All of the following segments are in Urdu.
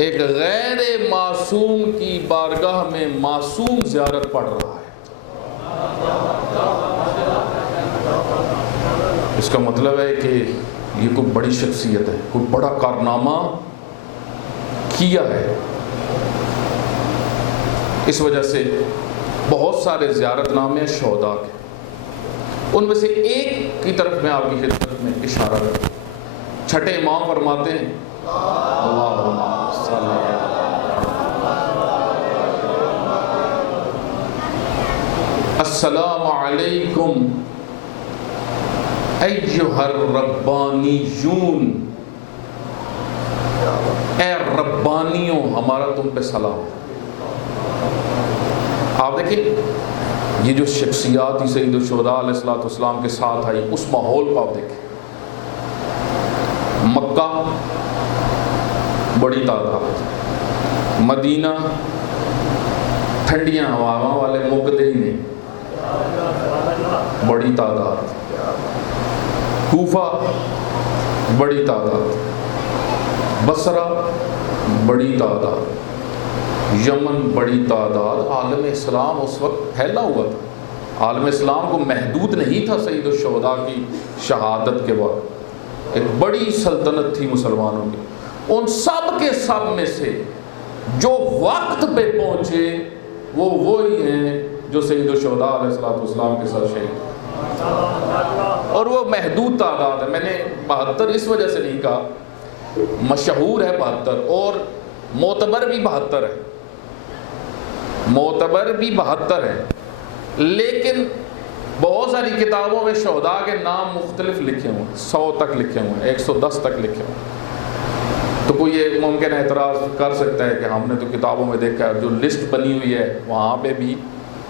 ایک غیر معصوم کی بارگاہ میں معصوم زیارت پڑھ رہا ہے۔ اس کا مطلب ہے کہ یہ کوئی بڑی شخصیت ہے، کوئی بڑا کارنامہ کیا ہے۔ اس وجہ سے بہت سارے زیارت نامے شہداء کے، ان میں سے ایک کی طرف میں آپ کی خدمت میں اشارہ کرتا ہوں۔ چھٹے امام فرماتے ہیں اللہم صلی السلام علیکم ایھا الربانیون، اے ربانیوں ہمارا تم پہ سلام۔ آپ دیکھیں یہ جو شخصیات سید الشہداء علیہ السلام کے ساتھ آئی، اس ماحول کو آپ دیکھیں۔ مکہ بڑی تعداد، مدینہ ٹھنڈیاں ہواواں والے مکتے ہی نہیں، بڑی تعداد، کوفہ بڑی تعداد، بصرہ بڑی تعداد، یمن بڑی تعداد۔ عالم اسلام اس وقت پھیلا ہوا تھا، عالم اسلام کو محدود نہیں تھا سید الشہداء کی شہادت کے بعد، ایک بڑی سلطنت تھی مسلمانوں کی۔ ان سب کے سب میں سے جو وقت پہ پہنچے وہ وہی ہیں جو سید الشہداء علیہ السلام کے ساتھ شہید، اور وہ محدود تعداد ہے۔ میں نے 72 اس وجہ سے نہیں کہا، مشہور ہے 72 اور معتبر بھی 72 ہے، معتبر بھی 72 ہے، لیکن بہت ساری کتابوں میں شہداء کے نام مختلف لکھے ہوئے ہیں، 100 تک لکھے ہوئے ہیں، 110 تک لکھے ہوئے ہیں۔ تو کوئی یہ ممکن اعتراض کر سکتا ہے کہ ہم نے تو کتابوں میں دیکھا ہے، جو لسٹ بنی ہوئی ہے وہاں پہ بھی،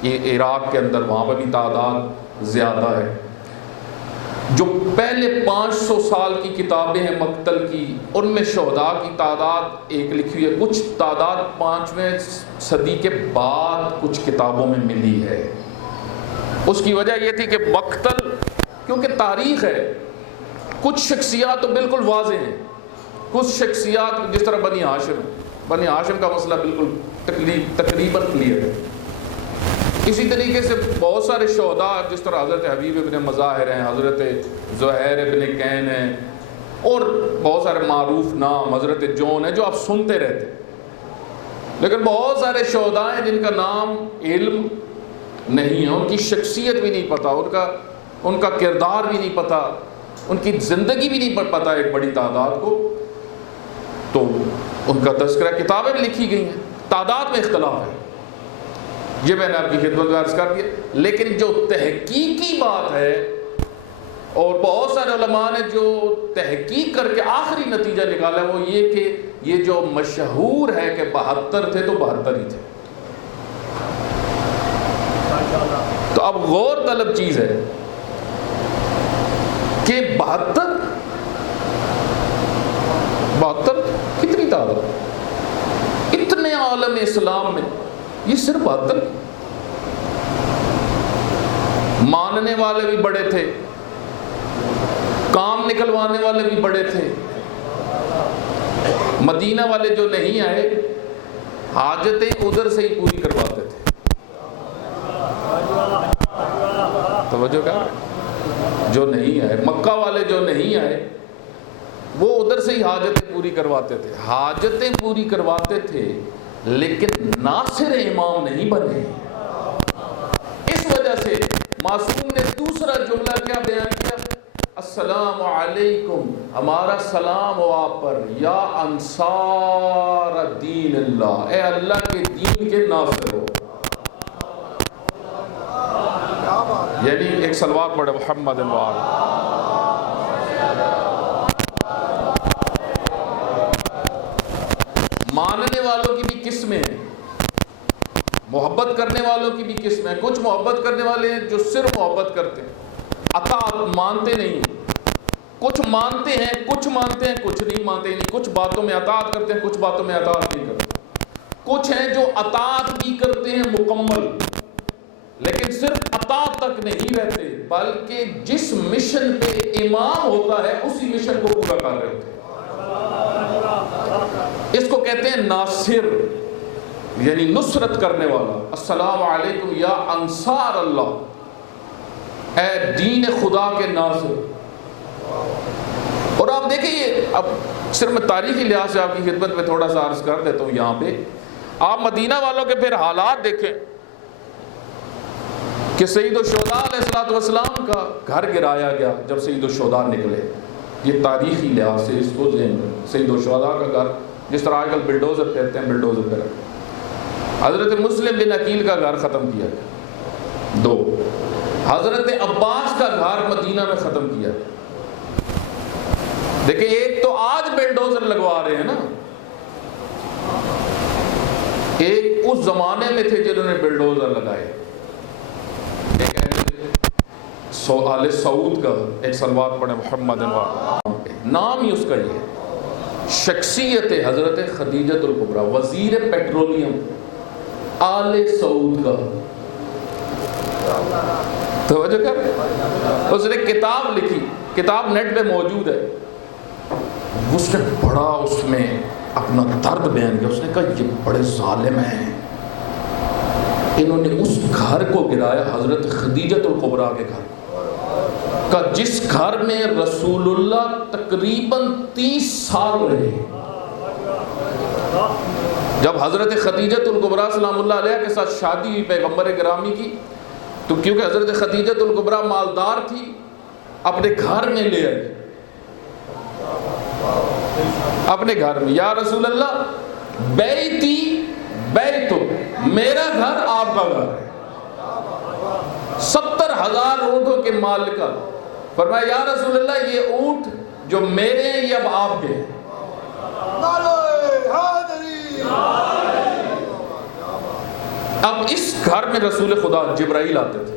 یہ عراق کے اندر وہاں پہ بھی تعداد زیادہ ہے۔ جو پہلے 500 سال کی کتابیں ہیں مقتل کی، ان میں شہداء کی تعداد ایک لکھی ہوئی ہے، کچھ تعداد 5ویں صدی کے بعد کچھ کتابوں میں ملی ہے۔ اس کی وجہ یہ تھی کہ مقتل کیونکہ تاریخ ہے، کچھ شخصیات تو بالکل واضح ہیں، کچھ شخصیات جس طرح بنی ہاشم کا مسئلہ بالکل تقریباً کلیئر ہے۔ اسی طریقے سے بہت سارے شہداء جس طرح حضرت حبیب ابن مظاہر ہیں، حضرت زہیر ابن کین ہیں، اور بہت سارے معروف نام حضرت جون ہیں جو آپ سنتے رہتے، لیکن بہت سارے شہداء ہیں جن کا نام علم نہیں ہے، ان کی شخصیت بھی نہیں پتہ، ان کا کردار بھی نہیں پتہ، ان کی زندگی بھی نہیں پتہ ایک بڑی تعداد کو، تو ان کا تذکرہ کتابیں بھی لکھی گئی ہیں، تعداد میں اختلاف ہے، یہ میں نے آپ کی خدمت میں عرض کر دیا۔ لیکن جو تحقیقی بات ہے، اور بہت سارے علماء نے جو تحقیق کر کے آخری نتیجہ نکالا ہے وہ یہ کہ یہ جو مشہور ہے کہ 72 تھے تو 72 ہی تھے۔ تو اب غور طلب چیز ہے کہ 72 کتنی تعداد، اتنے عالم اسلام میں یہ صرف 72 ماننے والے بھی بڑے تھے، کام نکلوانے والے بھی بڑے تھے۔ مدینہ والے جو نہیں آئے حاجتیں ادھر سے ہی پوری کرواتے تھے، توجہ کر، جو نہیں آئے مکہ والے جو نہیں آئے وہ ادھر سے ہی حاجتیں پوری کرواتے تھے، حاجتیں پوری کرواتے تھے، لیکن ناصر امام نہیں بنے۔ اس وجہ سے معصوم نے دوسرا جملہ کیا بیان کیا؟ السلام علیکم، ہمارا سلام ہو آپ پر، یا انصار دین اللہ، اے اللہ کے دین کے ناصر ہو۔ یعنی ایک صلوات پڑھے محمد وآلہ۔ ماننے والوں کی بھی قسمیں ہیں، محبت کرنے والوں کی بھی قسمیں ہیں۔ کچھ محبت کرنے والے ہیں جو صرف محبت کرتے ہیں، اطاعت مانتے نہیں، کچھ مانتے ہیں کچھ نہیں مانتے، نہیں کچھ باتوں میں اطاعت کرتے ہیں، کچھ باتوں میں اطاعت نہیں کرتے۔ کچھ ہیں جو اطاعت بھی کرتے ہیں مکمل، لیکن صرف اطاعت تک نہیں رہتے، بلکہ جس مشن پہ امام ہوتا ہے اسی مشن کو پورا کر رہے ہوتے ہیں۔ اس کو کہتے ہیں ناصر یعنی نصرت کرنے والا. السلام علیکم یا انصار اللہ, اے دین خدا کے ناصر. اور آپ دیکھیں یہ اب صرف میں تاریخی لحاظ سے آپ کی خدمت میں تھوڑا سا عرض کر دیتا ہوں. یہاں پہ آپ مدینہ والوں کے پھر حالات دیکھیں کہ سید الشہداء علیہ السلام کا گھر گرایا گیا جب سید الشہداء نکلے. یہ تاریخی لحاظ سے اس کو ذہن میں, سید الشہداء کا گھر جس طرح آج کل بلڈوزر کہتے ہیں, بلڈوزر پہ رکھتے. حضرت مسلم بن عقیل کا گھر ختم کیا گیا. 2, حضرت عباس کا گھر مدینہ میں ختم کیا گیا. دیکھیں ایک تو آج بلڈوزر لگوا رہے ہیں نا, ایک اس زمانے میں تھے جنہوں نے بلڈوزر لگائے. ایک آل سعود کا ایک صلوات پڑھے محمد نام ہی اس کا یہ ہے. شخصیت حضرت خدیجۃ الکبریٰ وزیر پیٹرولیم آل سعود کا. توجہ کر, اس نے کتاب لکھی, کتاب نیٹ پہ موجود ہے. اس نے بڑا اس میں اپنا درد بیان کیا. اس نے کہا یہ بڑے ظالم ہیں, انہوں نے اس گھر کو گرایا حضرت خدیجۃ الکبریٰ کے گھر کا, جس گھر میں رسول اللہ تقریباً 30 سال رہے. جب حضرت خدیجۃ الکبریٰ سلام اللہ علیہ کے ساتھ شادی ہوئی پیغمبر گرامی کی, تو کیونکہ حضرت خدیجۃ الکبریٰ مالدار تھی, اپنے گھر میں لے آئی, اپنے گھر میں, یا رسول اللہ بیتی بیتو, میرا گھر آپ کا گھر ہے. 70,000 اونٹوں کے مالکہ. فرمایا یا رسول اللہ یہ اونٹ جو میرے ہیں یہ اب آپ کے ہیں. اب اس گھر میں رسول خدا جبرائیل آتے تھے.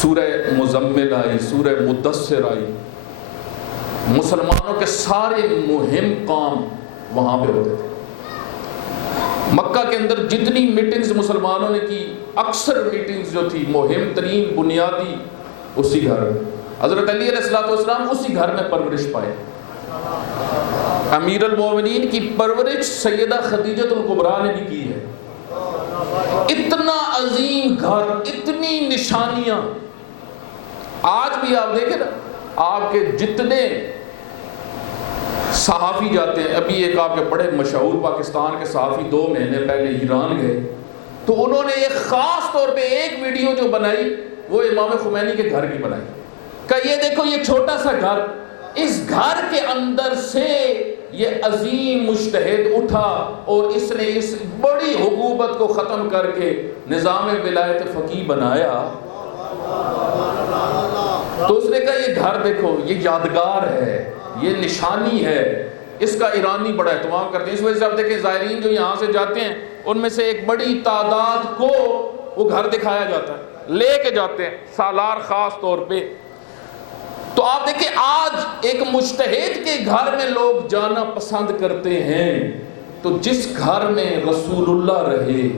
سورہ مزمل آئی, سورہ مدثر آئی, مسلمانوں کے سارے مہم کام وہاں پہ ہوتے تھے. مکہ کے اندر جتنی میٹنگز مسلمانوں نے کی, اکثر میٹنگز جو تھی مہم ترین بنیادی اسی گھر میں. حضرت علی علیہ السلام اسی گھر میں پرورش پائے. امیر المومنین کی پرورش سیدہ خدیجۃ الکبریٰ نے بھی کی ہے. اتنا عظیم گھر, اتنی نشانیاں. آج بھی آپ دیکھیں نا, آپ کے جتنے صحافی جاتے ہیں, ابھی ایک آپ کے بڑے مشہور پاکستان کے صحافی 2 مہینے پہلے ایران گئے, تو انہوں نے ایک خاص طور پہ ایک ویڈیو جو بنائی وہ امام خمینی کے گھر کی بنائی. کہ یہ دیکھو یہ چھوٹا سا گھر, اس گھر کے اندر سے یہ عظیم مجتہد اٹھا اور اس نے اس بڑی حکومت کو ختم کر کے نظام ولایت فقیہ بنایا. تو اس نے کہا یہ گھر دیکھو, یہ یادگار ہے, یہ نشانی ہے. اس کا ایرانی بڑا اہتمام کرتے ہیں. اس وجہ سے آپ دیکھیں زائرین جو یہاں سے جاتے ہیں ان میں سے ایک بڑی تعداد کو وہ گھر دکھایا جاتا ہے, لے کے جاتے ہیں سالار خاص طور پہ. تو آپ دیکھیں آج ایک مجتہد کے گھر میں لوگ جانا پسند کرتے ہیں. تو جس گھر میں رسول اللہ رہے,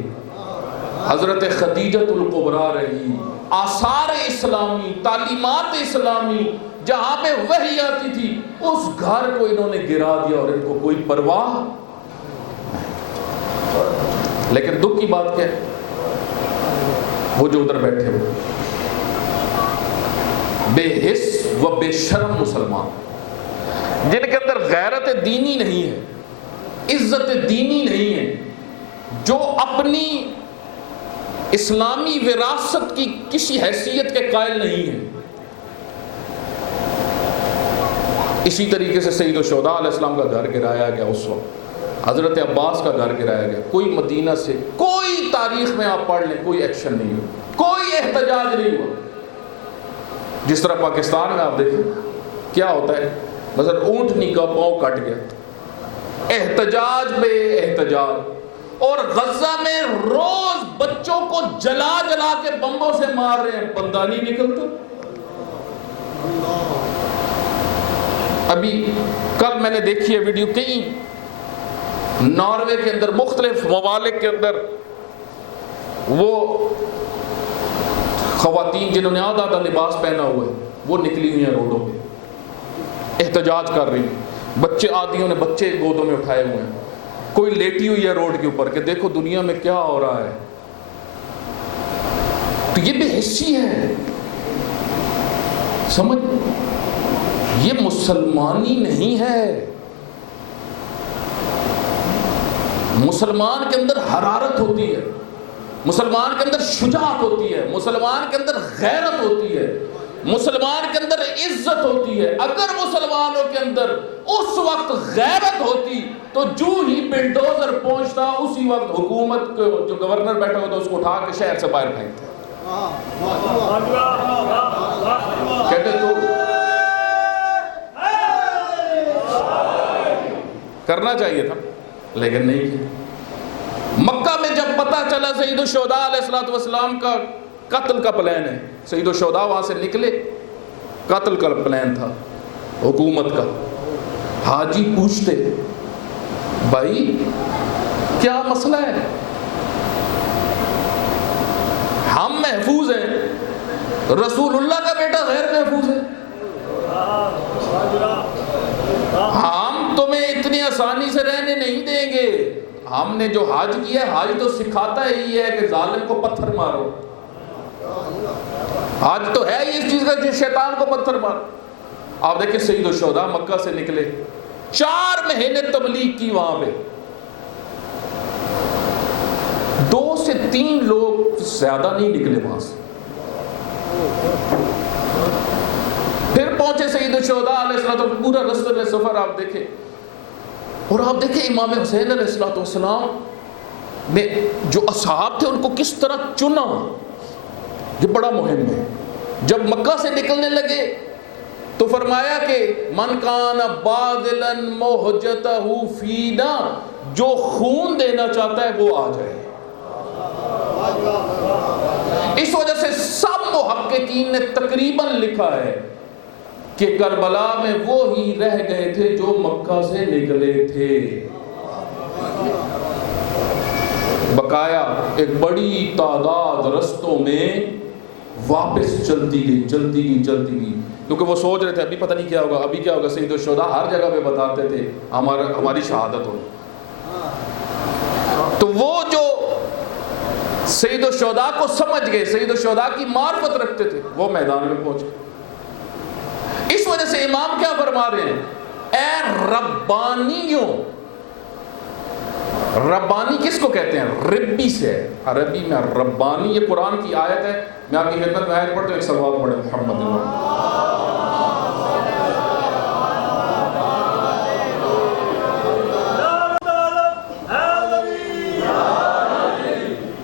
حضرت خدیجۃ الکبریٰ رہی, آثار اسلامی, تعلیمات اسلامی جہاں پہ وحی آتی تھی, اس گھر کو انہوں نے گرا دیا اور ان کو کوئی پرواہ. لیکن دکھ کی بات کیا ہے, وہ جو ادھر بیٹھے ہوئے بے حس و بے شرم مسلمان, جن کے اندر غیرت دینی نہیں ہے, عزت دینی نہیں ہے, جو اپنی اسلامی وراثت کی کسی حیثیت کے قائل نہیں ہیں. اسی طریقے سے سید الشہداء علیہ السلام کا گھر گرایا گیا. اس وقت حضرت عباس کا گھر گرایا گیا. کوئی مدینہ سے, کوئی تاریخ میں آپ پڑھ لیں, کوئی ایکشن نہیں ہوا, کوئی احتجاج نہیں ہوا. جس طرح پاکستان میں آپ دیکھیں کیا ہوتا ہے, مثلا اونٹنی کا پاؤں کٹ گیا, احتجاج بے احتجاج. اور غزہ میں روز بچوں کو جلا جلا کے بمبوں سے مار رہے ہیں, بندہ نہیں نکلتا. ابھی کل میں نے دیکھی ہے ویڈیو, کہیں ناروے کے اندر مختلف ممالک کے اندر وہ خواتین جنہوں نے آدھا لباس پہنا ہوا ہے وہ نکلی ہوئی ہیں روڈوں پہ, احتجاج کر رہی ہیں. بچے آدیوں نے بچے گودوں میں اٹھائے ہوئے ہیں، کوئی لیٹی ہوئی ہے روڈ کے اوپر کہ دیکھو دنیا میں کیا ہو رہا ہے. تو یہ بے حسی ہے. سمجھ، یہ مسلمانی نہیں ہے. مسلمان کے اندر حرارت ہوتی ہے، مسلمان کے اندر شجاعت ہوتی ہے، مسلمان کے اندر غیرت ہوتی ہے، مسلمان کے اندر عزت ہوتی ہے. اگر مسلمانوں کے اندر اس وقت غیرت ہوتی تو جو ہی بلڈوزر پہنچتا اسی وقت حکومت کو جو گورنر بیٹھا ہوتا اس کو اٹھا کے شہر سے باہر پھینکتے. کہتے تو کرنا چاہیے تھا لیکن نہیں کیا. مکہ میں جب پتہ چلا سید الشہداء علیہ السلام کا قتل کا پلان ہے، سید الشہداء وہاں سے نکلے، قتل کا پلان تھا حکومت کا. حاجی پوچھتے بھائی کیا مسئلہ ہے؟ ہم محفوظ ہیں، رسول اللہ کا بیٹا غیر محفوظ ہے. ہم تمہیں اتنی آسانی سے رہنے نہیں دیں گے. ہم نے جو حج کیا ہے، حج تو سکھاتا ہی ہے کہ ظالم کو پتھر مارو. حج تو ہے ہی اس چیز کا کہ شیطان کو پتھر مارو. آپ دیکھیں سید الشہداء مکہ سے نکلے، 4 مہینے تبلیغ کی وہاں پہ. 2 سے 3 لوگ زیادہ نہیں نکلے وہاں سے. پھر پہنچے سید الشہداء علیہ السلام، پورا راستے میں سفر آپ دیکھیں. اور آپ دیکھیں امام حسین علیہ السلام نے جو اصحاب تھے ان کو کس طرح چنا. یہ بڑا مہم ہے. جب مکہ سے نکلنے لگے تو فرمایا کہ من کان باذلا محجتہ فینا، جو خون دینا چاہتا ہے وہ آ جائے. اس وجہ سے سب محققین نے تقریباً لکھا ہے کہ کربلا میں وہی رہ گئے تھے جو مکہ سے نکلے تھے. بقایا ایک بڑی تعداد رستوں میں واپس چلتی گئی کیونکہ وہ سوچ رہے تھے ابھی پتہ نہیں کیا ہوگا، ابھی کیا ہوگا. سید الشہداء ہر جگہ پہ بتاتے تھے ہماری شہادت ہو. تو وہ جو سید الشہداء کو سمجھ گئے، سید الشہداء کی معرفت رکھتے تھے، وہ میدان میں پہنچے. اس وجہ سے امام کیا فرما رہے ہیں؟ اے ربانیوں. ربانی کس کو کہتے ہیں؟ ربی سے، عربی میں ربانی. یہ قرآن کی آیت ہے. میں آپ کی خدمت میں آیت پڑھتا ہوں، ایک صلوات پڑھیں محمد اللہ.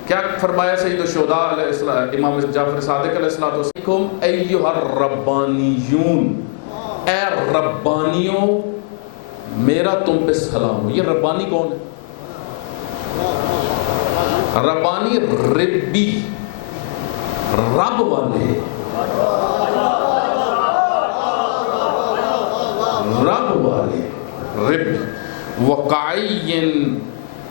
کیا فرمایا سید الشہداء علیہ السلام، امام جعفر صادق علیہ السلام، ایھا الربانیون، اے ربانیوں میرا تم پہ سلام ہو. یہ ربانی کون ہے؟ ربانی ربی، رب والے، رب والے رب. وقعین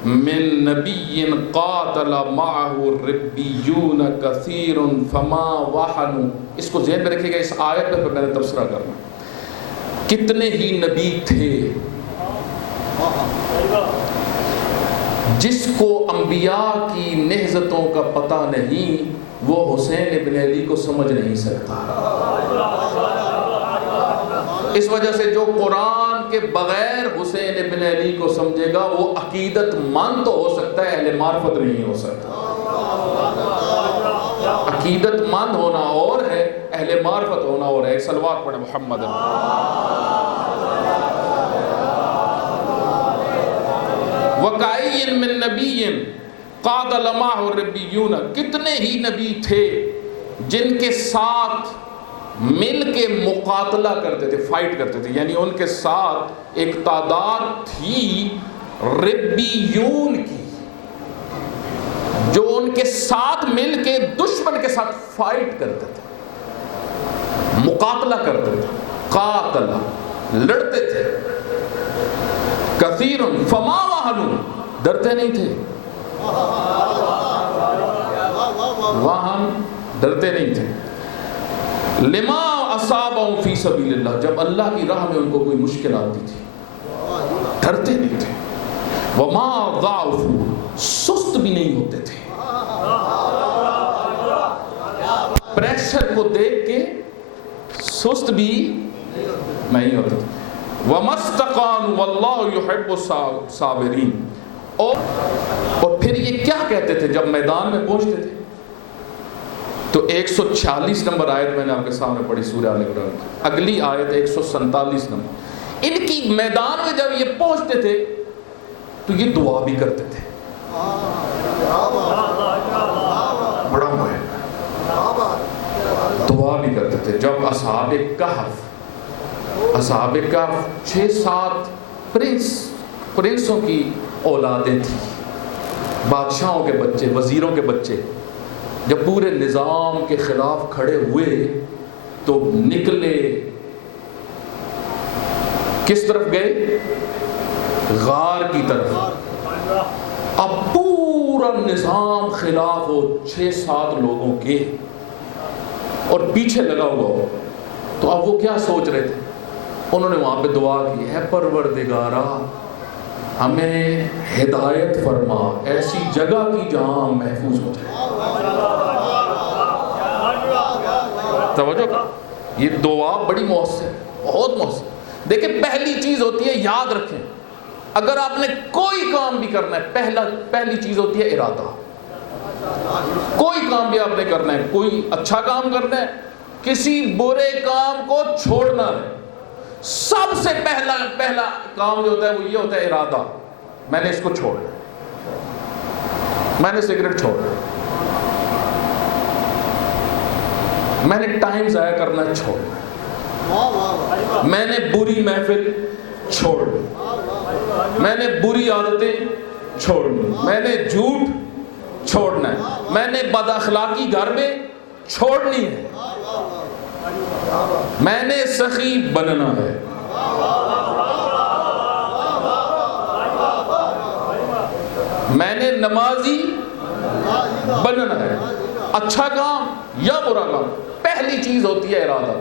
من نبی قاتل معه الربیون کثیر فما وحنوا. اس کو ذہن میں رکھیے گا، اس آیت پر میں نے تبصرہ کرنا. کتنے ہی نبی تھے جس کو انبیاء کی نہضتوں کا پتہ نہیں، وہ حسین ابن علی کو سمجھ نہیں سکتا. اس وجہ سے جو قرآن کے بغیر حسین ابن علی کو سمجھے گا وہ عقیدت مند تو ہو سکتا ہے، اہل معرفت نہیں ہو سکتا. عقیدت مند ہونا اور ہے، اہل معرفت ہونا اور ہے. ایک صلوات پڑھیں محمد. وَقَعِيٍّ مِّن نَبِيٍّ قَاتَلَ مَعَهُ الرِّبِّيُّونَ. کتنے ہی نبی تھے جن کے ساتھ مل کے مقاتلہ کرتے تھے، فائٹ کرتے تھے. یعنی ان کے ساتھ ایک تعداد تھی ربیون کی جو ان کے ساتھ مل کے دشمن کے ساتھ فائٹ کرتے تھے، مقاتلہ کرتے تھے. قاتلہ لڑتے تھے. کثیر فما وہنوا، ڈرتے نہیں تھے. وہن ڈرتے نہیں تھے. لما اصابہم فی سبیل اللہ، جب اللہ کی راہ میں ان کو کوئی مشکل آتی تھی، ڈرتے نہیں تھے. وما ضعفوا, سست بھی نہیں ہوتے تھے. پریشر کو دیکھ کے سست بھی نہیں ہوتے تھے. وما استقاموا واللہ یحب الصابرین. اور پھر یہ کیا کہتے تھے جب میدان میں پہنچتے تھے؟ تو 146 نمبر آیت میں نے آپ کے سامنے پڑھی سورہ آل عمران کی. اگلی آیت 147 نمبر. ان کی میدان میں جب یہ پہنچتے تھے تو یہ دعا بھی کرتے تھے. بڑا مہم دعا بھی کرتے تھے. جب اصحاب کہف 6-7 پرنسوں کی اولادیں تھیں, بادشاہوں کے بچے, وزیروں کے بچے, جب پورے نظام کے خلاف کھڑے ہوئے تو نکلے کس طرف گئے؟ غار کی طرف. اب پورا نظام خلاف ہو 6-7 لوگوں کے اور پیچھے لگا ہوا ہو, تو اب وہ کیا سوچ رہے تھے؟ انہوں نے وہاں پہ دعا کی, ہے پروردگارا ہمیں ہدایت فرما ایسی جگہ کی جہاں ہم محفوظ ہو جائیں. توجہ, یہ دعا بڑی مؤثر, بہت مؤثر. دیکھیں پہلی چیز ہوتی ہے, یاد رکھیں, اگر آپ نے کوئی کام بھی کرنا ہے پہلی چیز ہوتی ہے ارادہ. کوئی کام بھی آپ نے کرنا ہے, کوئی اچھا کام کرنا ہے, کسی برے کام کو چھوڑنا ہے, سب سے پہلا کام جو ہوتا ہے وہ یہ ہوتا ہے ارادہ. میں نے اس کو چھوڑنا, میں نے سگریٹ چھوڑنا, میں نے ٹائم ضائع کرنا چھوڑنا, میں نے بری محفل چھوڑنی, میں نے بری عادتیں چھوڑنی, میں نے جھوٹ چھوڑنا ہے, میں نے بد اخلاقی گھر میں چھوڑنی ہے, میں نے سخی بننا ہے. میں نے نمازی بننا ہے. اچھا کام یا برا کام, پہلی چیز ہوتی ہے ارادہ.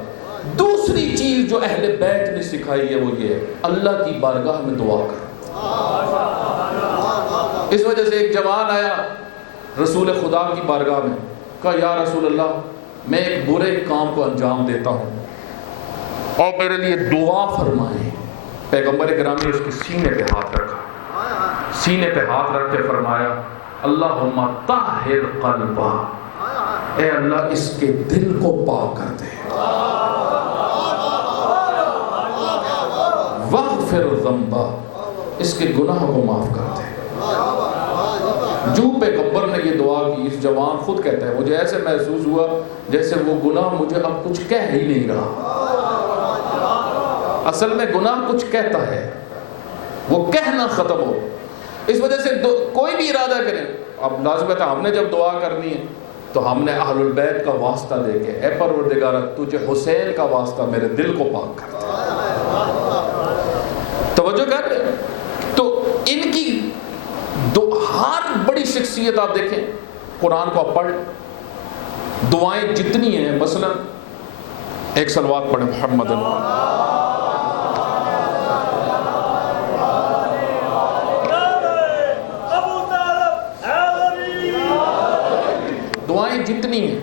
دوسری چیز جو اہل بیت نے سکھائی ہے وہ یہ ہے, اللہ کی بارگاہ میں دعا کر. اس وجہ سے ایک جوان آیا رسول خدا کی بارگاہ میں, کہا یا رسول اللہ میں ایک برے کام کو انجام دیتا ہوں اور میرے لیے دعا فرمائیں. پیغمبر گرامی نے اس کے سینے پہ ہاتھ رکھا, سینے پہ ہاتھ رکھ کے فرمایا اللہم طہر قلبہ, اے اللہ اس کے دل کو پاک کر دے, واغفر ذنبہ, اس کے گناہوں کو معاف کر دے. جو پیغمبر نے یہ دعا کی, اس جوان خود کہتا ہے مجھے ایسے محسوس ہوا جیسے وہ گناہ مجھے اب کچھ کہہ ہی نہیں رہا. اصل میں گناہ کچھ کہتا ہے, وہ کہنا ختم ہو. اس وجہ سے کوئی بھی ارادہ کرے, اب لازم ہے ہم نے جب دعا کرنی ہے تو ہم نے اہل البیت کا واسطہ دے کے, اے پروردگار تجھے حسین کا واسطہ میرے دل کو پاک کر دے. توجہ کر. تو ان کی ہر بڑی شخصیت آپ دیکھیں, قرآن کو آپ پڑھ, دعائیں جتنی ہیں, مثلا ایک صلوات پڑھیں محمد دعائیں جتنی ہیں,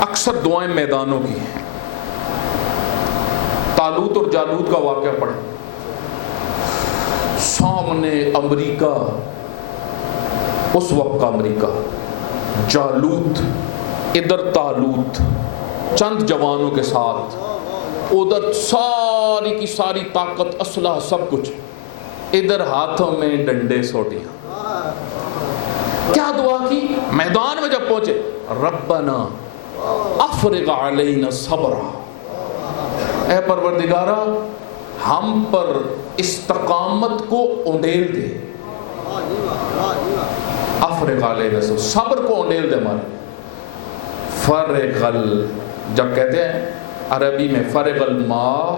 اکثر دعائیں میدانوں کی ہیں. طالوت اور جالوت کا واقعہ پڑھیں, سامنے امریکہ, اس وقت کا امریکہ, جالوت, ادھر طالوت چند جوانوں کے ساتھ, ادھر ساری کی ساری طاقت, اسلحہ, سب کچھ, ادھر ہاتھوں میں ڈنڈے سوٹیاں. کیا دعا کی میدان میں جب پہنچے؟ ربنا افرغ علینا صبرا, اے پروردگارا ہم پر استقامت کو اونڈیل دے. افرغ علینا صبر کو اونڈیل دے ہمارے. فرغل, جب کہتے ہیں عربی میں فرغ الماء,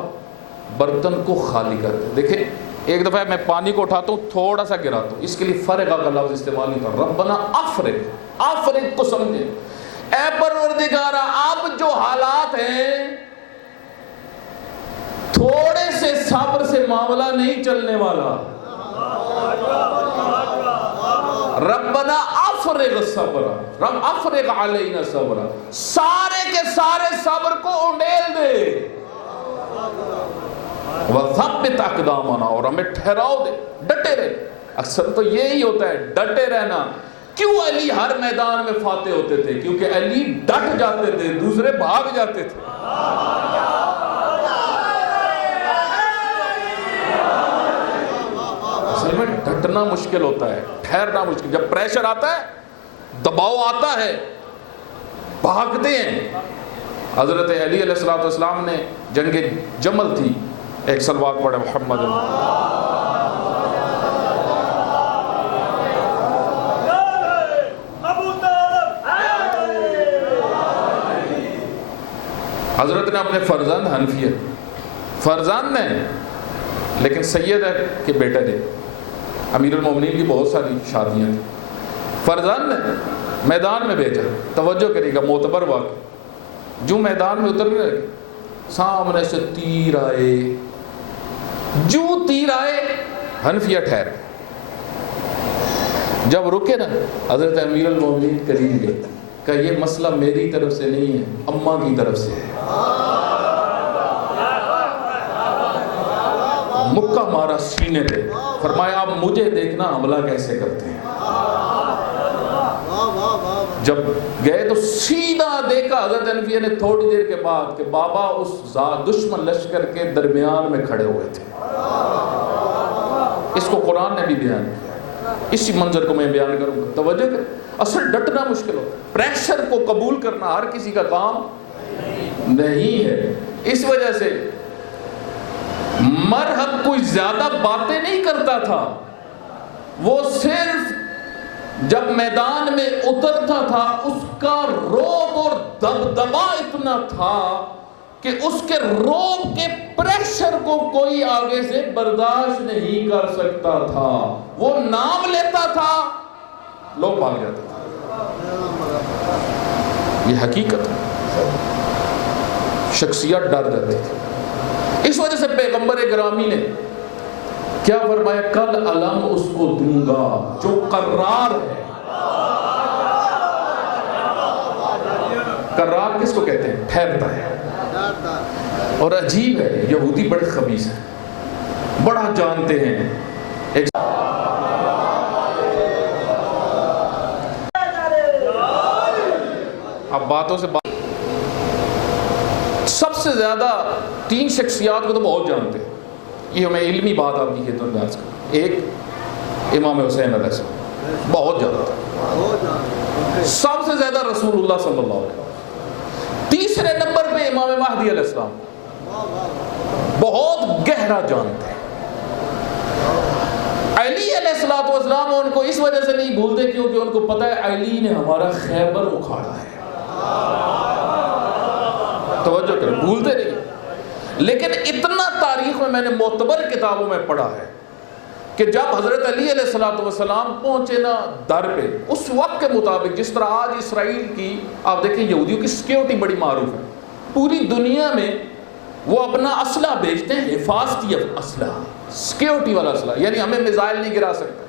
برتن کو خالی کر دے. دیکھیں ایک دفعہ میں پانی کو اٹھاتا ہوں تھوڑا سا گراتا ہوں, اس کے لیے فرغ کا لفظ استعمال نہیں کرتا. ربنا افرغ, افرغ کو سمجھے, اے پروردگارا اب جو حالات ہیں تھوڑے سے صبر سے معاملہ نہیں چلنے والا. ربنا افرغ صبرا، رب افرغ علینا صبرا، سارے کے سارے صبر کو انڈیل دے. وثبت اقدامنا، اور ہمیں ٹھہراؤ دے، ڈٹے رہے. اکثر تو یہی ہوتا ہے، ڈٹے رہنا. کیوں علی ہر میدان میں فاتح ہوتے تھے؟ کیونکہ علی ڈٹ جاتے تھے، دوسرے بھاگ جاتے تھے. اصل میں ڈٹنا مشکل ہوتا ہے، ٹھہرنا مشکل. جب پریشر آتا ہے، دباؤ آتا ہے، بھاگتے ہیں. حضرت علی علیہ السلام نے جنگ جمل تھی، ایک صلوات پڑھے محمد. حضرت نے اپنے فرزند حنفیہ فرزند نے، لیکن سید کے بیٹے تھے، امیر المومنین کی بہت ساری شادیاں تھیں. فرزند نے میدان میں بھیجا. توجہ کرے گا، معتبر واقع. جو میدان میں اترنے لگے، سامنے سے تیر آئے. جو تیر آئے، حنفیہ ٹھہر گئے. جب رکے نا، حضرت امیر المومنین قریب گئے، کہ یہ مسئلہ میری طرف سے نہیں ہے، اماں کی طرف سے ہے. مکہ مارا سینے پہ، فرمایا اب مجھے دیکھنا حملہ کیسے کرتے ہیں. جب گئے تو سیدھا دیکھا حضرت حنفیہ نے تھوڑی دیر کے بعد کہ بابا اس دشمن لشکر کے درمیان میں کھڑے ہوئے تھے. اس کو قرآن نے بھی بیان کیا. اسی منظر کو میں بیان کروں گا. توجہ کریں، اصل ڈٹنا مشکل ہوتا ہے. پریشر کو قبول کرنا ہر کسی کا کام نہیں ہے. اس وجہ سے مرحب کوئی زیادہ باتیں نہیں کرتا تھا، وہ صرف جب میدان میں اترتا تھا اس کا روب اور دبدبا اتنا تھا کہ اس کے روب کے پریشر کو کوئی آگے سے برداشت نہیں کر سکتا تھا. وہ نام لیتا تھا، لوگ بھاگ جاتے تھے. یہ حقیقت ہے. شخصیت ڈر جاتی تھی. اس وجہ سے پیغمبر گرامی نے کیا فرمایا؟ کل علم اس کو دوں گا جو قرار ہے. قرار کس کو کہتے ہیں؟ ٹھہرتا ہے. اور عجیب ہے، یہودی بڑے خبیث ہیں، بڑا جانتے ہیں. اب باتوں سے سب سے زیادہ 3 شخصیات کو تو بہت جانتے ہیں. یہ ہمیں علمی بات آپ کی خدمت میں عرض کروں. ایک امام حسین علیہ السلام بہت جانتا ہے، سب سے زیادہ رسول اللہ صلی اللہ علیہ وسلم. تیسرے نمبر پہ امام مہدی علیہ السلام بہت گہرا جانتے ہیں. علی علیہ السلام ان کو اس وجہ سے نہیں بھولتے کیونکہ ان کو پتہ ہے علی نے ہمارا خیبر اکھاڑا ہے. توجہ کریں، بھولتے نہیں. لیکن اتنا تاریخ میں نے معتبر کتابوں میں پڑھا ہے کہ جب حضرت علی علیہ السلام پہنچے نا در پہ، اس وقت کے مطابق جس طرح آج اسرائیل کی آپ دیکھیں یہودیوں کی سیکیورٹی بڑی معروف ہے، پوری دنیا میں وہ اپنا اسلحہ بیچتے ہیں، حفاظتی اسلحہ، سیکیورٹی والا اسلحہ. یعنی ہمیں میزائل نہیں گرا سکتا،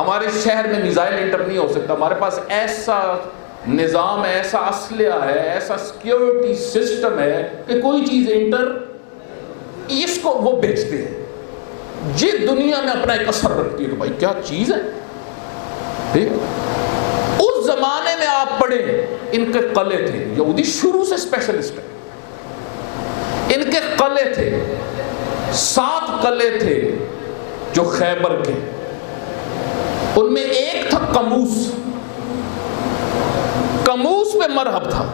ہمارے شہر میں میزائل انٹر نہیں ہو سکتا. ہمارے پاس ایسا نظام ہے، ایسا اسلحہ ہے، ایسا سیکیورٹی سسٹم ہے کہ کوئی چیز انٹر، اس کو وہ بیچتے ہیں. یہ دنیا میں اپنا ایک اثر رکھتی ہے کہ بھائی کیا چیز ہے. ٹھیک، اس زمانے میں آپ پڑھیں، ان کے قلعے تھے. یہودی شروع سے اسپیشلسٹ ہے. ان کے قلعے تھے، 7 قلعے تھے جو خیبر کے. ان میں ایک تھا قموس پہ مرحب تھا.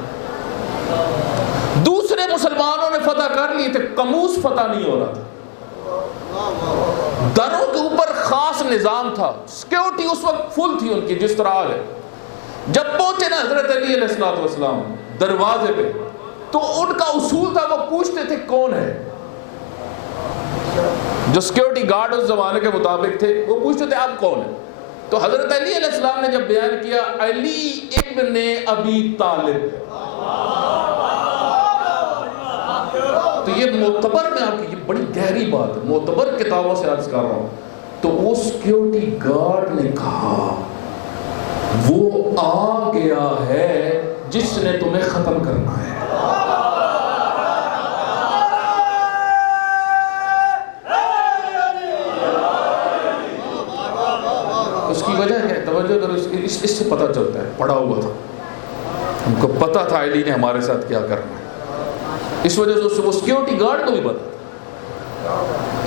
دوسرے مسلمانوں نے فتح کر لیے تھے، قموس فتح نہیں ہو رہا تھا. دروں کے اوپر خاص نظام تھا، سیکیورٹی اس وقت فل تھی ان کی جس طرح ہے. جب پہنچے نا حضرت علی علیہ السلام دروازے پہ، تو ان کا اصول تھا، وہ پوچھتے تھے کون ہے. جو سیکیورٹی گارڈ اس زمانے کے مطابق تھے وہ پوچھتے تھے آپ کون ہیں. تو حضرت علی علیہ السلام نے جب بیان کیا علی ابن ابی طالب، تو یہ معتبر میں آپ کی یہ بڑی گہری بات ہے، معتبر کتابوں سے عرض کر رہا ہوں. تو وہ سیکیورٹی گارڈ نے کہا وہ آ گیا ہے جس نے تمہیں ختم کرنا ہے. اس کی وجہ کیا ہے؟ توجہ کرو، اس سے پتہ چلتا ہے. پڑھا ہوا تھا، ان کو پتہ تھا علی نے ہمارے ساتھ کیا کرنا ہے. اس وجہ سے وہ سیکیورٹی گارڈ کو بھی پتہ،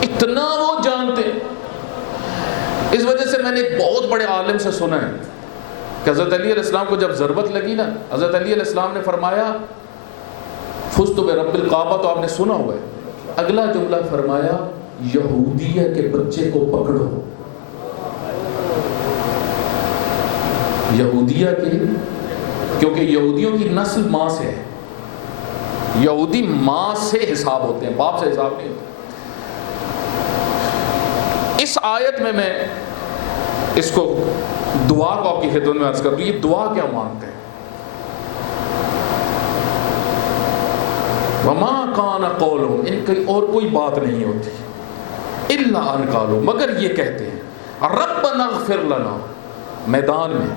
اتنا وہ جانتے. اس وجہ سے میں نے ایک بہت بڑے عالم سے سنا ہے کہ حضرت علی علیہ السلام کو جب ضربت لگی نا، حضرت علی علیہ السلام نے فرمایا فزت برب الکعبہ، تو آپ نے سنا ہوا ہے. اگلا جملہ فرمایا یہودیہ کے بچے کو پکڑو. یہودیہ کی، کیونکہ یہودیوں کی نسل ماں سے ہے، یہودی ماں سے حساب ہوتے ہیں، باپ سے حساب نہیں ہوتے. اس آیت میں اس کو دعا کو آپ کی خدمت میں عرض کر دوں. یہ دعا کیا مانگتے ہیں؟ وما کان قولہم، ان کی اور کوئی بات نہیں ہوتی، الا ان قالوا، مگر یہ کہتے ہیں ربنا اغفر لنا. میدان میں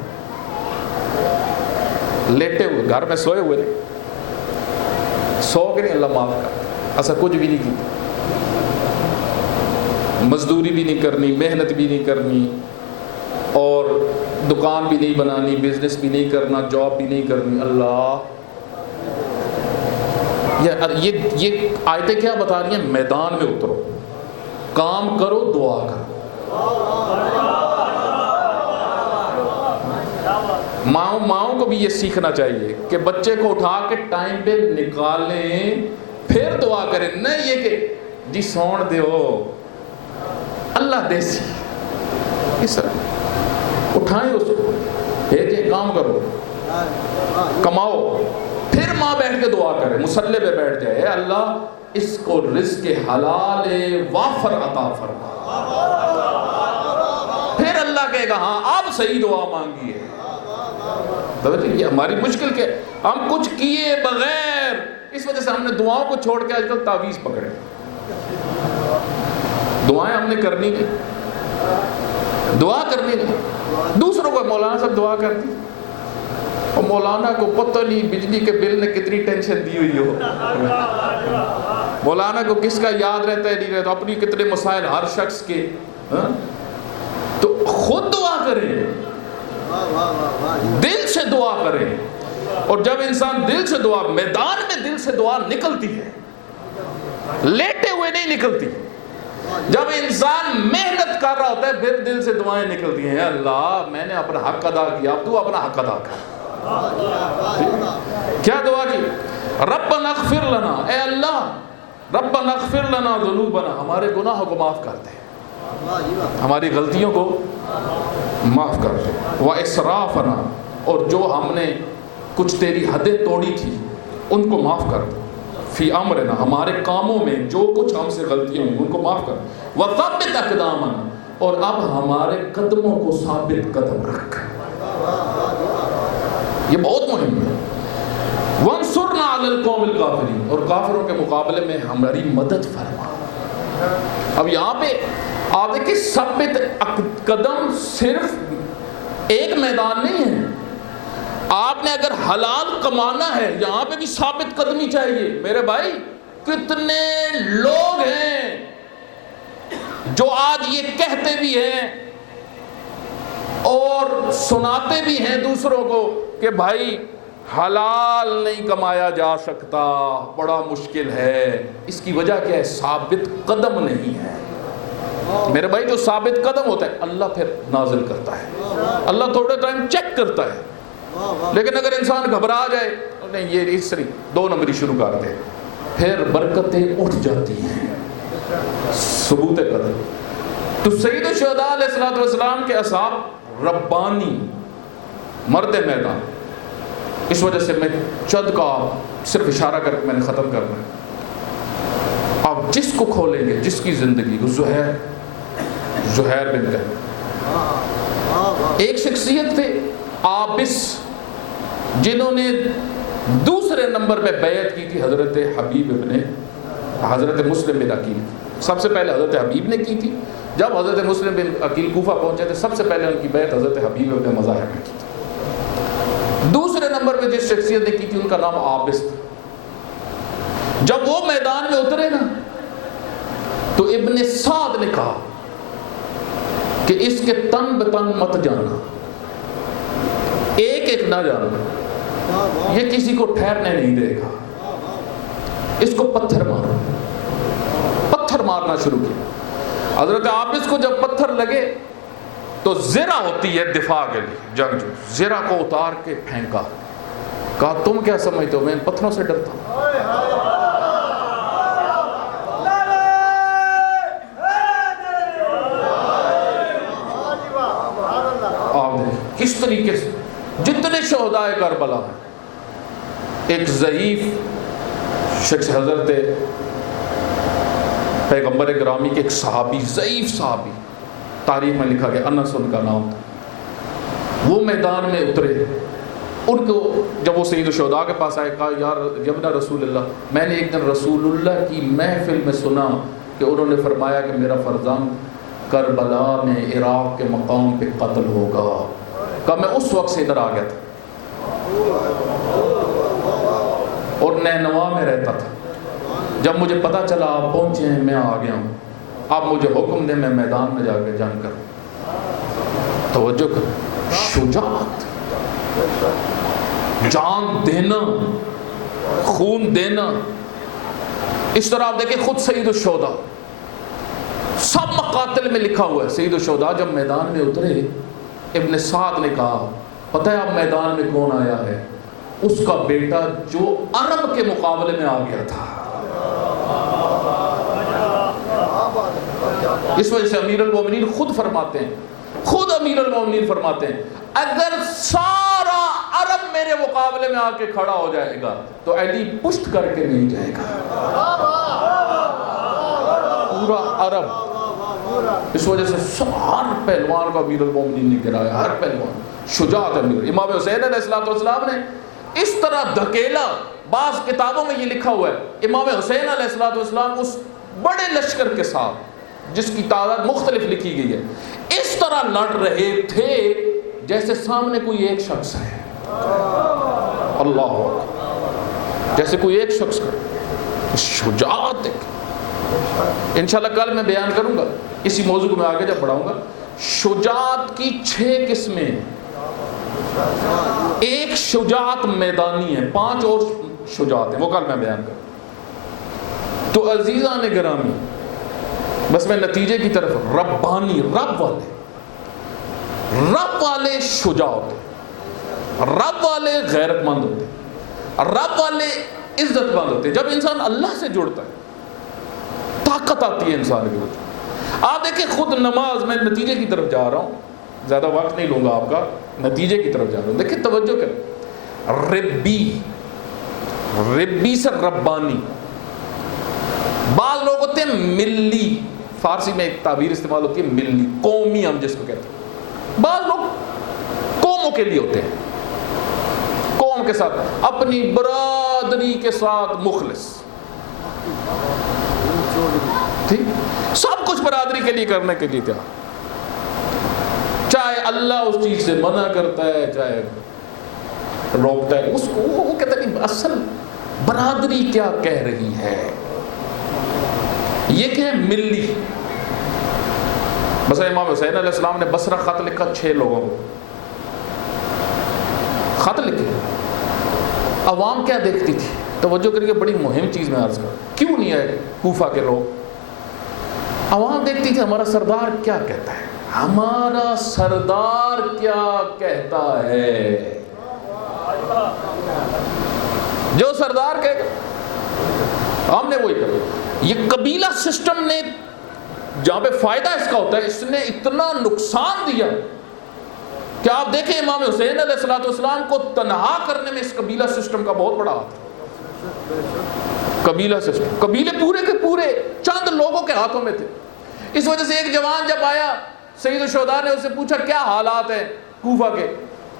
لیٹے ہوئے، گھر میں سوئے ہوئے، سو کے نہیں، اللہ معاف کر. ایسا کچھ بھی نہیں کیا، مزدوری بھی نہیں کرنی، محنت بھی نہیں کرنی، اور دکان بھی نہیں بنانی، بزنس بھی نہیں کرنا، جاب بھی نہیں کرنی. اللہ، یہ آیتیں کیا بتا رہی ہیں؟ میدان میں اترو، کام کرو، دعا کرو. ماؤں کو بھی یہ سیکھنا چاہیے کہ بچے کو اٹھا کے ٹائم پہ نکالیں، پھر دعا کریں. نہیں یہ کہ جی سون دیو اللہ دیسی، اس طرح اٹھائیں اس کو، بھیجیں، کام کرو، کماؤ، پھر ماں بیٹھ کے دعا کرے، مصلی پہ بیٹھ جائے، اے اللہ اس کو رزق حلال وافر عطا فرما. پھر اللہ کہے گا ہاں اب صحیح دعا مانگی ہے. یہ ہماری مشکل کے ہم کچھ کیے بغیر، اس وجہ سے ہم نے دعاؤں کو چھوڑ کے آج کل تعویذ پکڑے. دعائیں ہم نے کرنی نہیں، دعا کرنی نہیں. دوسروں کو مولانا صاحب دعا کرتی، اور مولانا کو پتہ نہیں بجلی کے بل نے کتنی ٹینشن دی ہوئی ہو، مولانا کو کس کا یاد رہتا ہے نہیں رہتا، اپنی کتنے مسائل ہر شخص کے. تو خود دعا کریں، دل سے دعا کریں. اور جب انسان دل سے دعا، میدان میں دل سے دعا نکلتی ہے، لیٹے ہوئے نہیں نکلتی. جب انسان محنت کر رہا ہوتا ہے پھر دل سے دعائیں نکلتی ہیں. اللہ میں نے اپنا حق ادا کیا، اب تو اپنا حق ادا کر. کیا دعا کی؟ ربنا اغفر لنا، اے اللہ ربنا اغفر لنا ذنوبنا، ہمارے گناہوں کو معاف کر دے، ہماری غلطیوں کو معاف کر دے. واسرافنا، اور جو ہم نے کچھ تیری حدیں توڑی تھی ان کو معاف کر دے. فی امرنا، ہمارے کاموں میں جو کچھ ہم سے غلطیاں ہوئی ان کو معاف کر. وثبت اقدامنا، اور اب ہمارے قدموں کو ثابت قدم رکھ. یہ بہت مہم ہے. وانصرنا علی القوم الکافرین، اور کافروں کے مقابلے میں ہماری مدد فرما. اب یہاں پہ آپ دیکھیں ثابت قدم صرف ایک میدان نہیں ہے. آپ نے اگر حلال کمانا ہے یہاں پہ بھی ثابت قدمی چاہیے. میرے بھائی کتنے لوگ ہیں جو آج یہ کہتے بھی ہیں اور سناتے بھی ہیں دوسروں کو کہ بھائی حلال نہیں کمایا جا سکتا، بڑا مشکل ہے. اس کی وجہ کیا ہے؟ ثابت قدم نہیں ہے. میرے بھائی جو ثابت قدم ہوتا ہے اللہ پھر نازل کرتا ہے، اللہ تھوڑے ٹائم چیک کرتا ہے. لیکن اگر انسان گھبرا جائے، نہیں یہ اس طرح 2 نمبری شروع کر دے، پھر برکتیں اٹھ جاتی ہیں. ثبوت قدم. تو سید الشہداء علیہ السلام کے اصحاب ربانی مرد میدان. اس وجہ سے میں چند کا صرف اشارہ کر کے میں نے ختم کرنا ہے. آپ جس کو کھولیں گے، جس کی زندگی کو، زہیر بن کہہ، ایک شخصیت تھے عابس، جنہوں نے دوسرے نمبر پہ بیعت کی تھی حضرت حبیب ابن حضرت مسلم بن عقیل. سب سے پہلے حضرت حبیب نے کی تھی. جب حضرت مسلم بن عقیل کوفہ پہنچے تھے سب سے پہلے ان کی بیعت حضرت حبیب بن مظاہر نے کی تھی. دوسرے نمبر پہ جس شخصیت نے کی تھی ان کا نام عابس تھا. جب وہ میدان میں اترے نا تو ابن سعد نے کہا کہ اس کے تن بتن مت جانا, ایک ایک نہ جانا, یہ کسی کو ٹھہرنے نہیں دے گا, اس کو پتھر مارو. پتھر مارنا شروع کیا. حضرت عابس کو جب پتھر لگے تو زرہ ہوتی ہے دفاع کے لیے جنگجو, زرہ کو اتار کے پھینکا. کہا تم کیا سمجھتے ہو میں ان پتھروں سے ڈرتا ہوں؟ کس طریقے سے جتنے شہدائے کربلا ہیں, ایک ضعیف شخص حضرت پیغمبر گرامی کے ایک صحابی, ضعیف صحابی, تاریخ میں لکھا گیا انس ان کا نام تھا, وہ میدان میں اترے. ان کو جب وہ سید الشہداء کے پاس آئے کہا یار یبنا رسول اللہ, میں نے ایک دن رسول اللہ کی محفل میں سنا کہ انہوں نے فرمایا کہ میرا فرزند کربلا میں عراق کے مقام پہ قتل ہوگا. کہا میں اس وقت سے ادھر آ گیا تھا اور نینوا میں رہتا تھا. جب مجھے پتا چلا آپ پہنچے ہیں میں آ گیا ہوں, آپ مجھے حکم دیں میں میدان میں جا کے جنگ کروں. توجہ کر, شجاعت, جان دینا, خون دینا. اس طرح آپ دیکھیں خود سید الشہداء سب مقاتل میں لکھا ہوا ہے. سید الشہداء جب میدان میں اترے ابن سعد نے کہا پتہ ہے اب میدان میں کون آیا ہے؟ اس کا بیٹا جو عرب کے مقابلے میں آ گیا تھا. اس وجہ سے امیر المومنین خود فرماتے ہیں, خود امیر المومنین فرماتے ہیں اگر سارا عرب میرے مقابلے میں آ کے کھڑا ہو جائے گا تو علی پشت کر کے نہیں جائے گا. پورا عرب. اس وجہ سے ہر پہلوان کو امیر المومنین نے گرایا, ہر پہلوان. شجاعت امیر. امام حسین علیہ السلام نے اس طرح دھکیلا. بعض کتابوں میں یہ لکھا ہوا ہے امام حسین علیہ السلام اس بڑے لشکر کے ساتھ جس کی تعداد مختلف لکھی گئی ہے اس طرح لڑ رہے تھے جیسے سامنے کوئی ایک شخص ہے. اللہ اکبر, جیسے کوئی ایک شخص کا شجاعت ہے. انشاءاللہ کل میں بیان کروں گا اسی موضوع کو میں آگے جب بڑھاؤں گا. شجاعت کی 6 قسمیں. ایک شجاعت میدانی ہے, 5 اور شجاعت ہیں, وہ کل میں بیان کروں. تو عزیزان گرامی بس میں نتیجے کی طرف, ربانی, رب والے شجاع ہوتے, رب والے غیرت مند ہوتے, رب والے عزت مند ہوتے. جب انسان اللہ سے جڑتا ہے طاقت آتی ہے انسان کے وجود. آپ دیکھیں خود نماز, میں نتیجے کی طرف جا رہا ہوں, زیادہ وقت نہیں لوں گا آپ کا, نتیجے کی طرف جا رہا ہوں. دیکھیں توجہ کریں. ربی سے ربانی. بعض لوگ ہوتے ہیں ملی, فارسی میں ایک تعبیر استعمال ہوتی ہے ملی, قومی ہم جس کو کہتے ہیں. بعض لوگ قوموں کے لیے ہوتے ہیں, قوم کے ساتھ, اپنی برادری کے ساتھ مخلص. ٹھیک, سب کچھ برادری کے لیے کرنے کے لیے تیار, چاہے اللہ اس چیز سے منع کرتا ہے چاہے روکتا ہے, اس کو وہ کہتا نہیں اصل برادری کیا کہہ رہی ہے. یہ کہ ملی. مثلا امام حسین علیہ السلام نے بصرہ خط لکھا 6 لوگوں کو, خط لکھے. عوام کیا دیکھتی تھی؟ توجہ کریے, بڑی مہم چیز میں عرض کر. کیوں نہیں آئے کوفہ کے لوگ؟ عوام دیکھتی تھی ہمارا سردار کیا کہتا ہے, ہمارا سردار کیا کہتا ہے. جو سردار کہے گا ہم نے وہی کرا. یہ قبیلہ سسٹم نے جہاں پہ فائدہ اس کا ہوتا ہے, اس نے اتنا نقصان دیا کہ آپ دیکھیں امام حسین علیہ السلام کو تنہا کرنے میں اس قبیلہ سسٹم کا بہت بڑا ہاتھ. قبیلہ سسٹم, قبیلے پورے کے پورے چند لوگوں کے ہاتھوں میں تھے. اس وجہ سے ایک جوان جب آیا سید الشہداء نے اس سے پوچھا کیا حالات ہیں کوفہ کے؟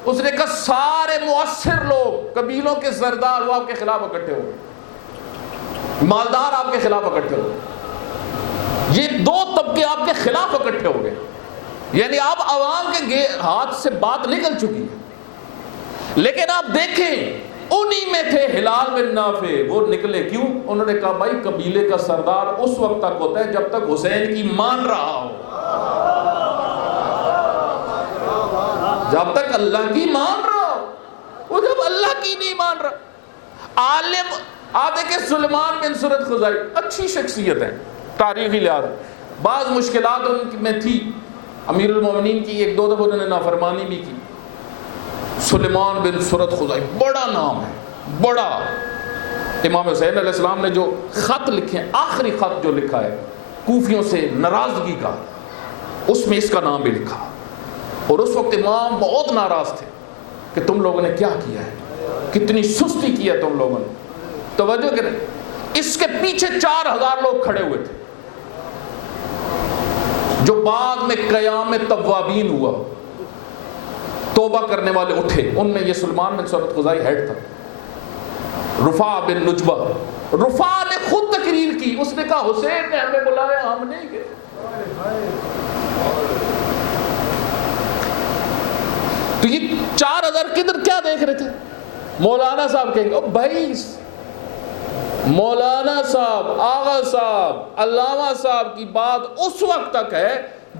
اس نے کہا سارے مؤثر لوگ قبیلوں کے سردار وہ آپ کے خلاف اکٹھے ہو گئے. مالدار آپ کے خلاف اکٹھے ہو گئے، یہ دو طبقے آپ کے خلاف اکٹھے ہو گئے، یعنی اب عوام کے ہاتھ سے بات نکل چکی ہے۔ لیکن آپ دیکھیں انہی میں تھے ہلال بن نافع، وہ نکلے کیوں؟ انہوں نے کہا بھائی قبیلے کا سردار اس وقت تک ہوتا ہے جب تک حسین کی مان رہا ہو، جب تک اللہ کی مان رہا ہو، وہ جب اللہ کی نہیں مان رہا۔ عالم آپ دیکھیں سلیمان بن سورت خزائی اچھی شخصیت ہے تاریخی لحاظ، بعض مشکلات ان میں تھی، امیر المومنین کی ایک دو دفعہ انہوں نے نافرمانی بھی کی۔ سلیمان بن سورت خزائی بڑا نام ہے، بڑا۔ امام حسین علیہ السلام نے جو خط لکھے، آخری خط جو لکھا ہے کوفیوں سے ناراضگی کا، اس میں اس کا نام بھی لکھا، اور اس وقت امام بہت ناراض تھے کہ تم لوگوں نے کیا کیا ہے، کتنی سستی کی ہے تم لوگوں نے۔ توجہ کریں، اس کے پیچھے 4000 لوگ کھڑے ہوئے تھے، جو بعد میں قیام توابین ہوا، توبہ کرنے والے اٹھے، ان میں یہ سلمان بن سورت خزائی ہیڈ تھا۔ رفاع بن نجبہ، رفاع نے خود تقریر کی، اس نے کہا حسین نے ہمیں بلایا، ہم نہیں گئے۔ تو یہ 4000 کدھر کیا دیکھ رہے تھے؟ مولانا صاحب کہیں گے او بھائی، مولانا صاحب، آغا صاحب، علامہ صاحب کی بات اس وقت تک ہے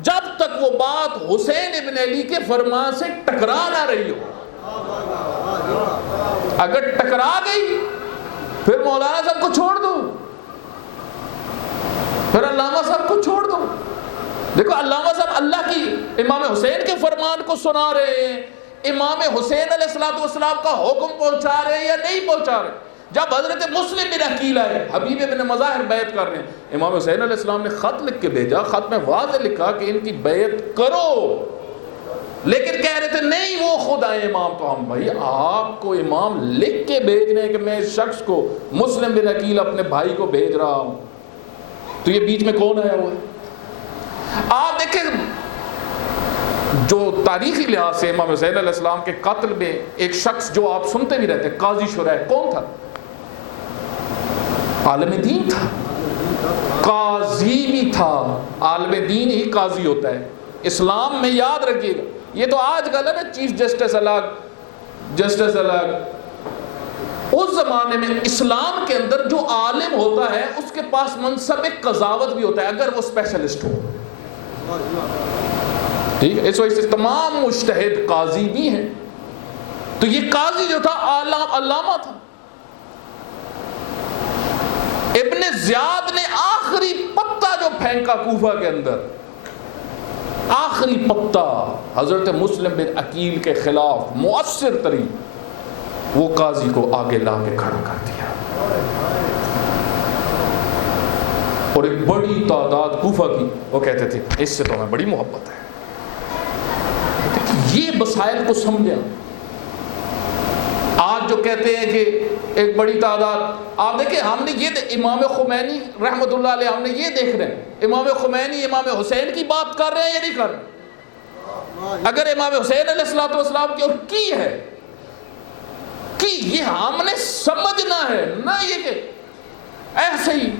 جب تک وہ بات حسین ابن علی کے فرمان سے ٹکرا نہ رہی ہو۔ اگر ٹکرا گئی پھر مولانا صاحب کو چھوڑ دو، پھر علامہ صاحب کو چھوڑ دو۔ دیکھو علامہ صاحب اللہ کی امام حسین کے فرمان کو سنا رہے ہیں، امام حسین علیہ السلام کا حکم پہنچا رہے ہیں یا نہیں پہنچا رہے۔ جب حضرت مسلم بن عقیل آئے، حبیب بن مظاہر بیعت کر رہے ہیں، امام حسین علیہ السلام نے خط لکھ کے بھیجا، خط میں واضح لکھا کہ ان کی بیعت کرو، لیکن کہہ رہے تھے نہیں وہ خود آئے امام۔ تو ہم بھائی آپ کو امام لکھ کے بھیج رہے ہیں کہ میں اس شخص کو، مسلم بن عقیل اپنے بھائی کو بھیج رہا ہوں، تو یہ بیچ میں کون آیا ہوا ہے؟ آپ دیکھیں جو تاریخی لحاظ سے امام حسین علیہ السلام کے قتل میں ایک شخص جو آپ سنتے بھی رہتے، قاضی شریح، کون تھا؟ عالم دین تھا، قاضی بھی تھا۔ عالم دین ہی قاضی ہوتا ہے اسلام میں، یاد رکھیے گا۔ یہ تو آج کل ہے نا چیف جسٹس الگ، جسٹس الگ، اس زمانے میں اسلام کے اندر جو عالم ہوتا ہے اس کے پاس منصب قضاوت بھی ہوتا ہے اگر وہ اسپیشلسٹ ہو، ٹھیک ہے؟ اس وجہ سے تمام مجتہد قاضی بھی ہیں۔ تو یہ قاضی جو تھا علامہ تھا۔ ابن زیاد نے آخری پتہ جو پھینکا کوفہ کے اندر، آخری پتہ حضرت مسلم بن عقیل کے خلاف مؤثر ترین، وہ قاضی کو آگے لا کے کھڑا کر دیا، اور ایک بڑی تعداد کوفہ کی وہ کہتے تھے اس سے تو ہمیں بڑی محبت ہے۔ یہ مسائل کو سمجھیں۔ آج جو کہتے ہیں کہ ایک بڑی تعداد، آپ دیکھیں ہم نے یہ امام خمینی رحمۃ اللہ علیہ، ہم نے یہ دیکھ رہے ہیں امام خمینی امام حسین کی بات کر رہے ہیں یا نہیں کر رہے؟ اگر امام حسین علیہ السلام کی اور کی ہے کہ یہ ہم نے سمجھنا ہے، نہ یہ کہ ایسے ہی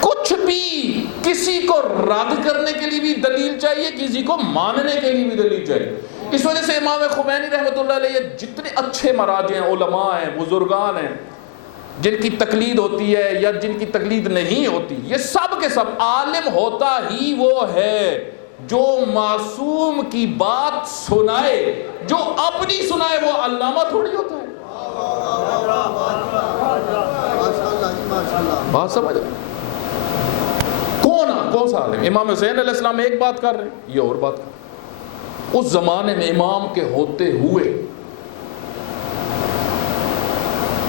کچھ بھی کسی کو رد کرنے کے لیے بھی دلیل چاہیے، کسی کو ماننے کے لیے بھی دلیل چاہیے۔ اس وجہ سے امام خمینی رحمۃ اللہ علیہ جتنے اچھے مراجع ہیں، علماء ہیں، بزرگان ہیں، جن کی تقلید ہوتی ہے یا جن کی تقلید نہیں ہوتی، یہ سب کے سب عالم ہوتا ہی وہ ہے جو معصوم کی بات سنائے، جو اپنی سنائے وہ علامہ تھوڑی ہوتا ہے۔ بات سمجھ کون سا عالم؟ امام حسین علیہ السلام ایک بات کر رہے ہیں، یہ اور بات کر رہے ہیں۔ اس زمانے میں امام کے ہوتے ہوئے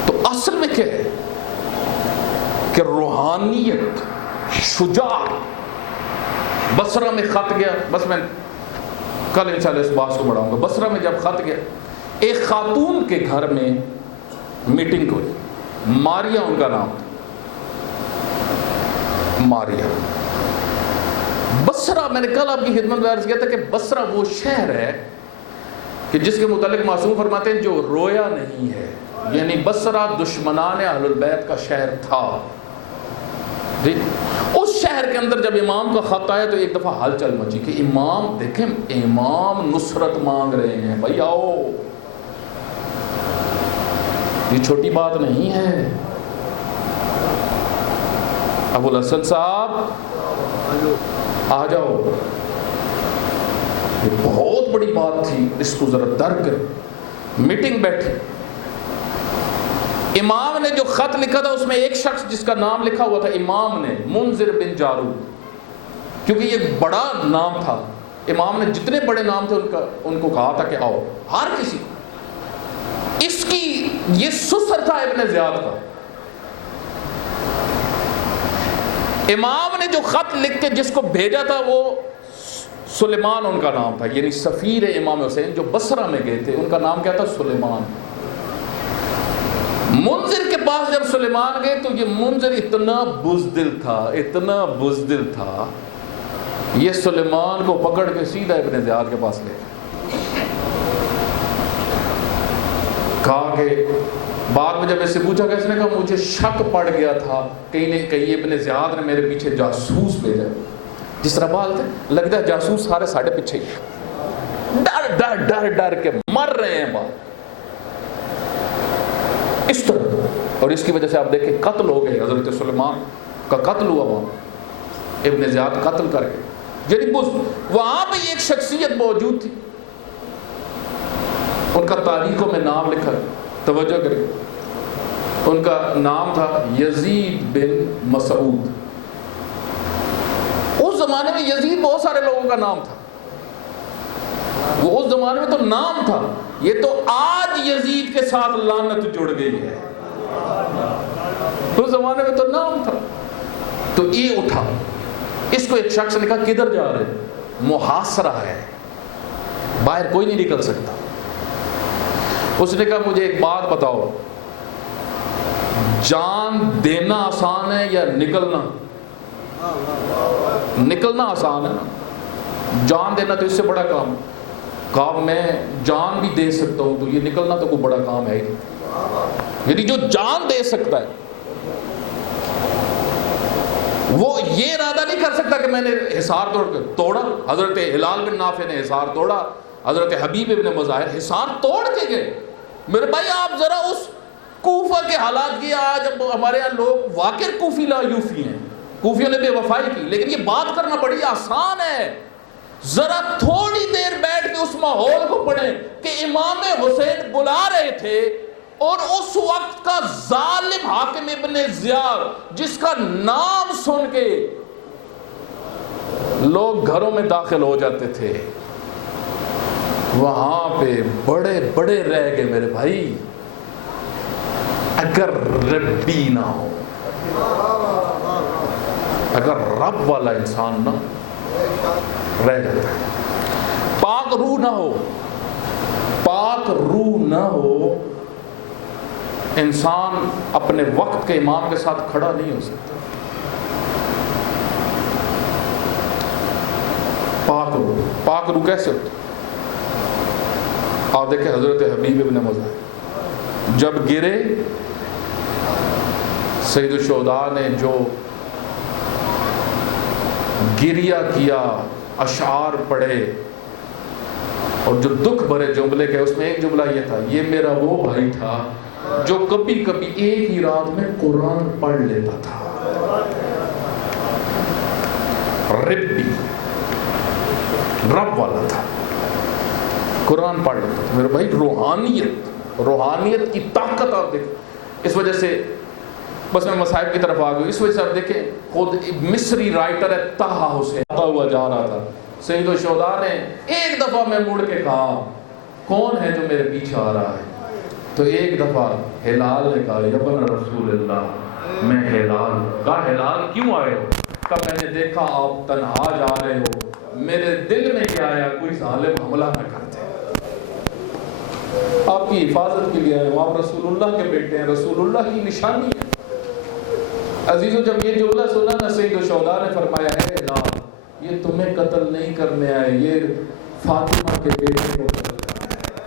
تو اصل میں کیا ہے کہ روحانیت، شجاعت، بصرہ میں خط گیا، بس میں کل انشاءاللہ اس بات کو بڑھاؤں گا۔ بصرہ میں جب خط گیا، ایک خاتون کے گھر میں میٹنگ ہوئی، ماریا ان کا نام تھا، ماریا۔ بصرہ، میں نے کل آپ کی خدمت میں عرض کیا تھا کہ بصرہ وہ شہر ہے کہ جس کے متعلق معصوم فرماتے ہیں جو رویا نہیں ہے، یعنی بصرہ دشمنان اہل البیت کا شہر تھا، اس شہر کے اندر جب امام کا خط آیا تو ایک دفعہ ہلچل مچی کہ امام دیکھیں، امام نصرت مانگ رہے ہیں، بھائی آؤ، یہ چھوٹی بات نہیں ہے۔ ابو الحسن صاحب آ جاؤ، یہ بہت بڑی بات تھی، اس کو ذرا درک کر۔ میٹنگ بیٹھی، امام نے جو خط لکھا تھا اس میں ایک شخص جس کا نام لکھا ہوا تھا امام نے، منذر بن جارود، کیونکہ یہ بڑا نام تھا، امام نے جتنے بڑے نام تھے ان کو کہا تھا کہ آؤ، ہر کسی کو۔ اس کی یہ سسر تھا ابن زیاد کا۔ امام نے جو خط لکھ کے جس کو بھیجا تھا وہ سلیمان ان کا نام تھا، یعنی سفیر امام حسین جو بصرہ میں گئے تھے، ان کا نام کیا تھا؟ سلیمان۔ منذر کے پاس جب سلیمان گئے تو یہ منذر اتنا بزدل تھا، یہ سلیمان کو پکڑ کے سیدھا ابن زیاد کے پاس لے گئے، کہا کہ بعد میں جب اسے پوچھا کہ اس نے کہا مجھے شک پڑ گیا تھا کہیں ابن زیاد نے میرے پیچھے جاسوس بھیجا، جس طرح بات ہے لگتا ہے جاسوس سارے ساڑھے پیچھے ہی ڈر کے مر رہے ہیں بات اس طرح، اور اس کی وجہ سے آپ دیکھیں قتل ہو گئے، حضرت سلیمان کا قتل ہوا وہاں، ابن زیاد قتل کر کے، یعنی وہاں پہ ایک شخصیت موجود تھی، ان کا تاریخوں میں نام لکھا ہے، توجہ کریں، ان کا نام تھا یزید بن مسعود۔ اس زمانے میں یزید بہت سارے لوگوں کا نام تھا، وہ اس زمانے میں تو نام تھا، یہ تو آج یزید کے ساتھ لعنت جڑ گئی ہے، اس زمانے میں تو نام تھا۔ تو یہ اٹھا، اس کو ایک شخص نے کہا کدھر جا رہے؟ محاصرہ ہے، باہر کوئی نہیں نکل سکتا۔ اس نے کہا مجھے ایک بات بتاؤ، جان دینا آسان ہے یا نکلنا؟ نکلنا آسان ہے نا، جان دینا تو اس سے بڑا کام ہے۔ کہا میں جان بھی دے سکتا ہوں، تو یہ نکلنا تو کوئی بڑا کام ہے ہی، یعنی جو جان دے سکتا ہے وہ یہ ارادہ نہیں کر سکتا کہ میں نے حصار توڑا۔ حضرت ہلال بن نافع نے حصار توڑا، حضرت حبیب ابن مظاہر حصار توڑ کے گئے۔ میرے بھائی آپ ذرا اس کوفہ کے حالات کی، آج ہمارے یہاں لوگ واقع کوفی لا یوفی ہیں، کوفیوں نے بے وفائی کی، لیکن یہ بات کرنا بڑی آسان ہے۔ ذرا تھوڑی دیر بیٹھ کے اس ماحول کو پڑھیں کہ امام حسین بلا رہے تھے، اور اس وقت کا ظالم حاکم ابن زیاد جس کا نام سن کے لوگ گھروں میں داخل ہو جاتے تھے، وہاں پہ بڑے بڑے رہ گئے میرے بھائی، اگر ربی نہ ہو، اگر رب والا انسان نہ رہ جاتا ہے، پاک روح نہ ہو، پاک روح نہ ہو، انسان اپنے وقت کے امام کے ساتھ کھڑا نہیں ہو سکتا۔ پاک روح کیسے ہوتا؟ آپ دیکھیں حضرت حبیب ابن مظاہر جب گرے، سید الشہداء نے جو گریہ کیا، اشعار پڑھے اور جو دکھ بھرے جملے کے، اس میں ایک جملہ یہ تھا، یہ میرا وہ بھائی تھا جو کبھی کبھی ایک ہی رات میں قرآن پڑھ لیتا تھا، ربی، رب والا تھا، قرآن پڑھ لیتا تھا۔ میرے بھائی روحانیت کی طاقت آپ دیکھیں، اس وجہ سے بس میں مصائب کی طرف آ گئی، اس وجہ سے آپ دیکھیں خود مصری رائٹر ہے طہ حسین آتا ہوا جا رہا تھا، سید الشہداء نے ایک دفعہ میں مڑ کے کہا کون ہے جو میرے پیچھے آ رہا ہے؟ تو ایک دفعہ ہلال نے کہا یبن رسول اللہ، میں ہلال۔ کہا ہلال کیوں آئے ہو؟ کہا میں نے دیکھا آپ تنہا جا رہے ہو، میرے دل میں یہ آیا کوئی ظالم حملہ نہ کرتے، آپ کی حفاظت کے لیے آئے ہو، آپ رسول اللہ کے بیٹے ہیں، رسول اللہ کی نشانی ہے۔ عزیزو جب یہ جملہ سنا نا، سید الشہداء نے فرمایا ہے ہلال، یہ تمہیں قتل نہیں کرنے آئے، یہ فاطمہ کے بیٹے کو قتل کرنے آئے۔